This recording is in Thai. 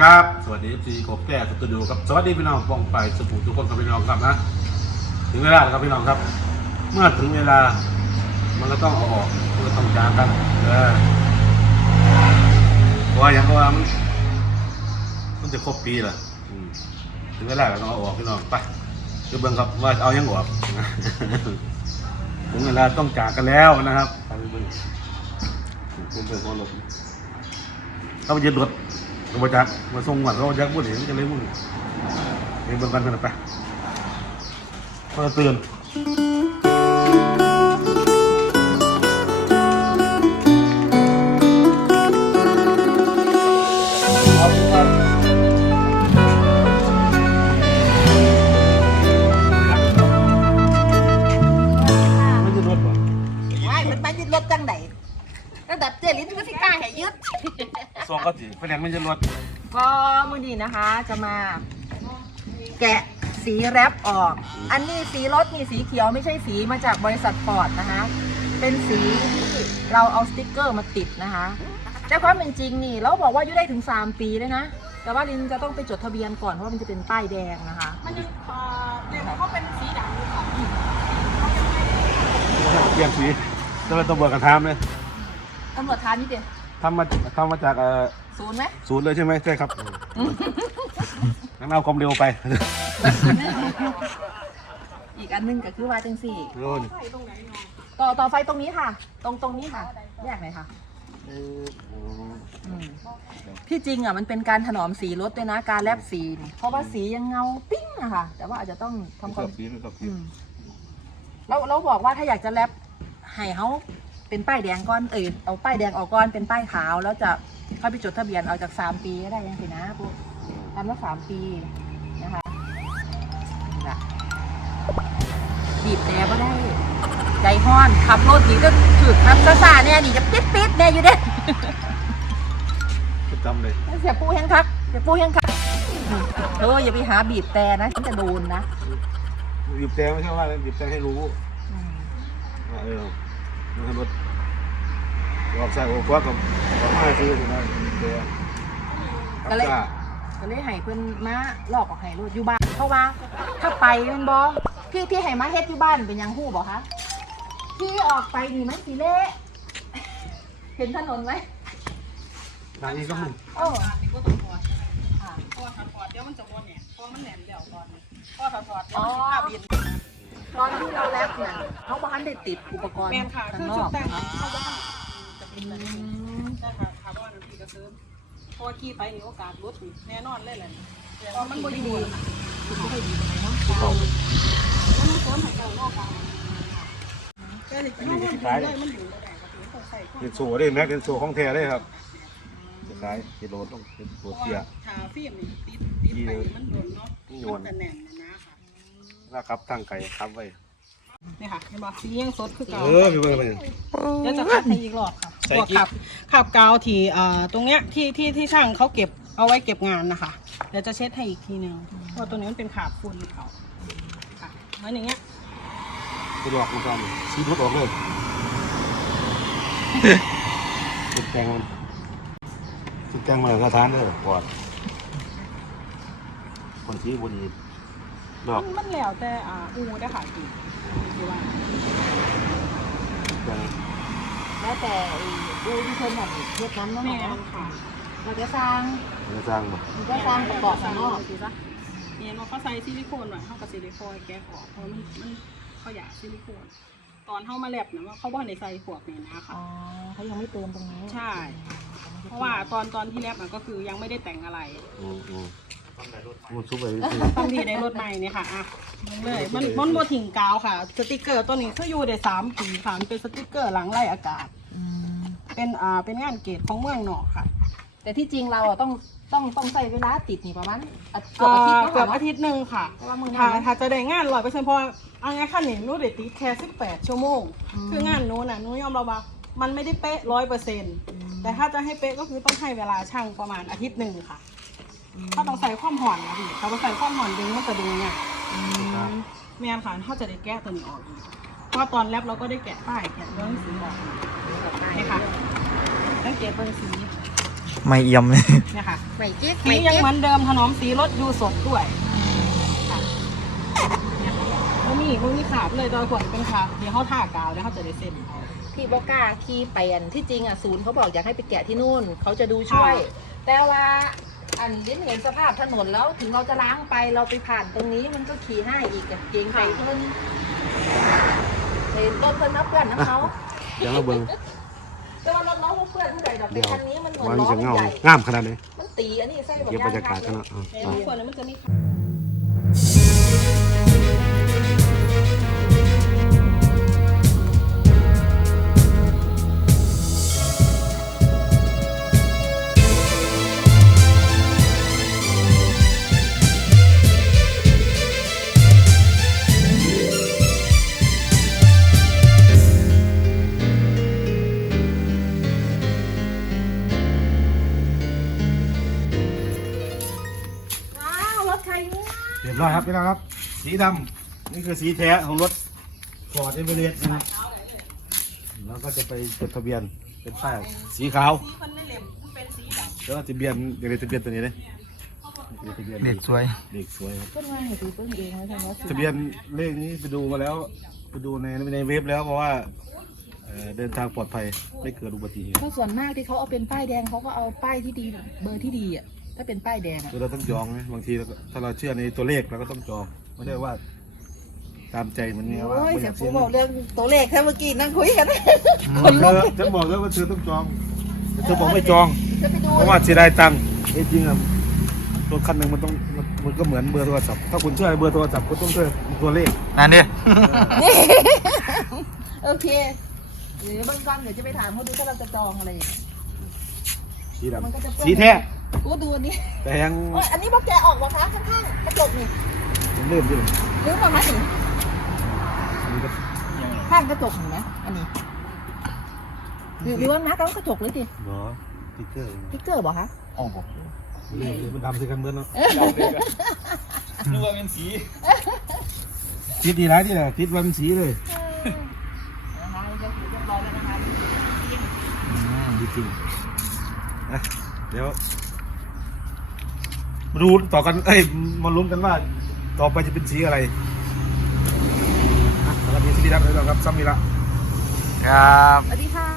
ครับ สวัสดีจีกบแก้สตูดิโอครับ สวัสดีพี่น้องปองไปสุภูทุกคนครับพี่น้องครับนะ ถึงเวลาแล้วครับพี่น้องครับ เมื่อถึงเวลา มันก็ต้องเอาออกมันก็ต้องจากกัน เออเพราะว่าอย่างเพราะว่ามันมันจะครบปีละอืมถึงเวลาก็ต้องเอาออกพี่น้องไปดูเบิ่งครับว่าเอายังออกนะถึงเวลาต้องจากกันแล้วนะครับไปเบิ่งเบิ่งเบิ่งพอหลบเขาไปยึด รถกบจักมาส่งหวัดเขาจักพูดเห็นจะเลยมึงไปเบิ่งกันกันนไปพอตื่น ก็สิกล้าให้ยึดส่งเขาสิไปแดงไม่ยึดรถก็มือนี้นะคะจะมา แกะสีแรปออก อันนี้สีรถนี่สีเขียวไม่ใช่สีมาจากบริษัทฟอร์ดนะคะ เป็นสีที่เราเอาสติกเกอร์มาติดนะคะ แต่ความเป็นจริงนี่เราบอกว่าอยู่ได้ถึง 3 ปีเลยนะ แต่ว่าลินจะต้องไปจดทะเบียนก่อนเพราะว่ามันจะเป็นป้ายแดงนะคะ มันยังเอ่อเรียกว่าเขาเป็นสีดำอยู่ค่ะเปลี่ยนสีจะเป็นตำรวจกันทามเลยตำรวจทานนี่เดียวทำมาทำมาจากเอ่อศูนย์ไหมศูนย์เลยใช่ไหมใช่ครับงั้นเอาความเร็วไปอีกอันหนึงก็คือว่าจังสี่ โน่นใส่ตรงไหนเนาะต่อต่อไฟตรงนี้ค่ะ ตรงตรงนี้ค่ะ แยกไหนอยค่ะอืมที่จริงอะมันเป็นการถนอมสีรถด้วยนะการแลบสีนี่เพราะว่าสียังเงาปิ้งอะค่ะ แต่ว่าอาจจะต้องทำความ สีไม่กับสี อืมเราเราบอกว่าถ้าอยากจะแลบให้เขา เป็นป้ายแดงก่อนเออเอาป้ายแดงออกก่อนเป็นป้ายขาว แล้วจะเข้าไปจดทะเบียนเอาจากสามปีก็ได้ยังสินะพวกทำละสามปีนะคะนี่ล่ะบีบแต่ก็ได้ ใจห้อนขับรถดีก็ถือทับซ่าๆเนี่ยนี่จะปิดปิดๆเนี่ยอยู่เด้จำเลยเสียปูแห้งคักเสียปูแห้งคักเอออย่าไปหาบีบแต่นะฉันจะโดนนะบีบแต่ไม่ใช่ว่าอะไรบีบแต่ให้รู้อืมว่าเออมั นให้รถออกใส่โอ้ควักกับออกมาซื้อถึงได้บีบแต่ครับจ้าก็เลยให้เพิ่นมาลอกออกให้รถอยู่บ้าน เพราะว่าถ้าไปแมันบอพี่พี่ให้มาเฮ็ดอยู่บ้านเป็นหยังหู้บอกคะพี่ออกไปนี่มันสิเละเห็นถนนไหมทางนี้ก็มึงโอ้ติดก็ต้องถอดพอถอดเดี๋ยวมันจะวนเนี่ยพอมันแหลมเดี๋ยวก่อนพอถอดเดี๋ยวมันสิภาพบิน ตอนที่เราแลบเนี่ยเขาบ้านได้ติดอุปกรณ์แมนค่ะข้าคืงอนชุอดกแต่งนะคะเขาว่าจะเป็นแบบนี้ใช่ค่ะค่ะเพราะว่าน้ำพีกระเซิร์ฟเพราะว่าขี่ไปนี่โอกาสลดนี่แน่นอนเลยแหละเพราะมันบริบูรณ์ค่ะมันเสริมให้เจ้านอกกันแต่ที่มันอยู่ได้มันอยู่ได้ก็คือต้องใส่ข้อเป็นโซ่ได้แม็กเป็นโซ่ของแท้ได้ครับจะขายกิโลต้องเป็นโซ่เพราะเสียว่าทาฟิล์มนี่ติดติดไปมันโดนเนาะมันจะแน่นนะนะ ค่ะนะครับตั้งไก่ครับไว้นี่ค่ะเห็นบอกสียังสดคือเก่าเออพี่เบิ้งไปเดี๋ยวจะคัดให้อีกรอบค่ะใส่พวกกิ๊ก ขับขับกาวที่อ่าตรงเนี้ยที่ที่ที่ช่างเขาเก็บเอาไว้เก็บงานนะคะเดี๋ยวจะเช็ดให้อีกทีหนึ่งเพราะตัวนี้มันเป็นขาบฝุ่นเขาค่ะเหมือนอย่างเงี้ยไปหลอกมันกันซีรุดออกเลยติดแกงมันติดแกงมันสถานเลยปอดคนที่บุรี ดอกมันมันแล้วแต่อ่าอูได้ค่ะกี่กี่วันแกงแล้วแต่ดูที่เพิ่นแบบเฮ็ดน้ำเนาะแม่เนาะค่ะเราจะสร้างมันสร้างบ่มันก็สร้างประกอบข้างนอกสิซะเนี่ยเราเขาใส่ซิลิโคนไว้เขากับซิลิโคนแก้ออกเพราะมันมันเขาอยากซิลิโคนตอนเข้ามาแลบเนี่ยว่าเขาบอกในใส่ขวดเนี่ยนะคะอ๋อเขายังไม่เติมตรงนี้ใช่ เพราะว่าตอนตอนที่แรกมันก็คือยังไม่ได้แต่งอะไรอืมอืม มันซุปไปตอนที่ได้รถใหม่เนี่ยค่ะอะเลยมันมันโมถิงกาวค่ะ สติกเกอร์ตัวนี้คืออยู่ได้สามปีค่ะมันเป็นสติกเกอร์หลังไล่อากาศอืมเป็นอ่าเป็นงานเกรดของเมืองนอกค่ะแต่ที่จริงเราอะต้องต้องต้องใส่เวลาติดนี่ประมาณอาทิตย์เกือบอาทิตย์เกือบเนาะอาทิตย์หนึ่งค่ะเพราะว่ามือถ้านั้นถ้าจะได้งานร้อยเปอร์เซ็นต์เพราะว่าเอาไงขั้นนี้หนู้เด็ดติดแค่สิบแปดชั่วโมงอืมคืองานหนู้น่ะหนู้ยอมรับว่ามันไม่ได้เป๊ะร้อยเปอร์เซ็นต์แต่ถ้าจะให้เป๊ะก็คือต้องให้เวลาช่างประมาณอาทิตย์หนึ่งค่ะ ถ้าต้องใส่ความห่อนนะพี่ถ้าว่าใส่ความห่อนดึงมันจะดึงเนี่ยอืมแม่นค่ะเขาจะได้แก้ตัวนี้ออกอีกเพราะว่าตอนแรปเราก็ได้แกะป้ายแกะเรื่องสีออกนี่ค่ะตั้งเกตเป็นสีไม่เอี่ยมเลยเนี่ยค่ะไม่กิ๊กสีไม่ยังกิ๊กเหมือนเดิมถนอมสีรถดูสดด้วยค่ะเนี่ยค่ะแล้วนี่มันมีขาบเลยโดยขวดเป็นขาบเดี๋ยวเขาท่ากาวแล้วเขาจะได้เส้นเอา พี่บอกล้าขี่ไปอันที่จริงอะศูนย์เขาบอกอยากให้ไปแกะที่นู่น เขาจะดูช่วย แต่ว่า อันลิ้นเห็นสภาพถนนแล้วถึงเราจะล้างไปเราไปผ่านตรงนี้มันก็ขี่ให้อีกอะเกรงใจเพิ่นเห็นต้นเพิ่นนับเพื่อนนะเขาเดี๋ยวเราเบิ่งแต่ว่ารถน้องเพื่อนเท่าไหร่ดอกแต่คันนี้มันเหมือนว่าล้มันอจะมันเงาใหญ่งามขนาดไหนมันตีอันนี้ใส่แบบเก็บบรรยากาศกันเนาะอะแต่อะทุกคนนั้นมันจะมี ยบร้อยครับพี่น้องครับ สีดำนี่คือสีแท้ของรถฟอร์ดเอเวอเรสต์นะครับแล้วก็จะไปจดทะเบียนเป็นป้ายสีขาวคนในเหลี่ยมมันเป็นสีดำแล้วก็ทะเบียนเดี๋ยวทะเบียนตัวนี้เลยเดี๋ยวทะเบียนเด็กสวยเด็กสวยครับเพิ่นว่าให้ตีเพิ่นเองไว้ทำว่าสิทะเบียนเลขนี้ไปดูมาแล้วไปดูในในเว็บแล้วเพราะว่าเอ่อเดินทางปลอดภัยไม่เกิดอุบัติเหตุเพราะส่วนมากที่เขาเอาเป็นป้ายแดงเขาก็เอาป้ายที่ดีเบอร์ที่ดีอะ ถ้าเป็นป้ายแดงอะคือเราต้องจองนะบางทีเราก็ถ้าเราเชื่อในตัวเลขเราก็ต้องจองไม่ได้ว่า ตามใจเหมันเนี่ยว่าโอ้ยไม่อเสียยากปูเสียบอกเงินเรื่องตัวเลขแค่เมื่อกี้นั่งคุยกันเธอฉันบอกแล้วว่าเธอต้องจองแต่เธอบอกไม่จอง จะไปดูเพราะว่าเสียดายตังค์เอ้ยจริงอะรถคันหนึ่งมันต้องมันมันก็เหมือนเบอร์โทรศัพท์ถ้าคุณเชื่อเบอร์โทรศัพท์คุณต้องเชื่อตัวเลขนั่นดิโอเค หรือเบื้องต้นเดี๋ยวจะไปถามเขาดูถ้าเราจะจองอะไรอย่างเงี้ย สีมันก็จะดำเปื้อนสีแท้ กูดูอันนี้แต่ยังโอ้ยอันนี้บอกแกออกวะคะข้างๆกระจกนี่ยังเริ่มอยู่เลยหรือเปล่าไหมถึงอันนี้ก็ข้างกระจกเห็นไหมอันนี้หรือหรือว่านัดแล้วกระจกเลยสิหรอติ๊กเกอร์พิกเกอร์บอกคะอ๋อบอกเริ่มมันดำสิกันเมื่อเนาะนึกว่าเป็นสีคิดดีแล้วที่ไหนคิดวันสีเลยนะคะเรียบร้อยแล้วนะคะจริงๆนะเดี๋ยว มาดูต่อกัน เอ้ยมาลุ้นกันว่า ต่อไปจะเป็นสีอะไรอะสวัสดีสีดำเลยนะครับซ้ำมีละ ครับ สวัสดีค่ะ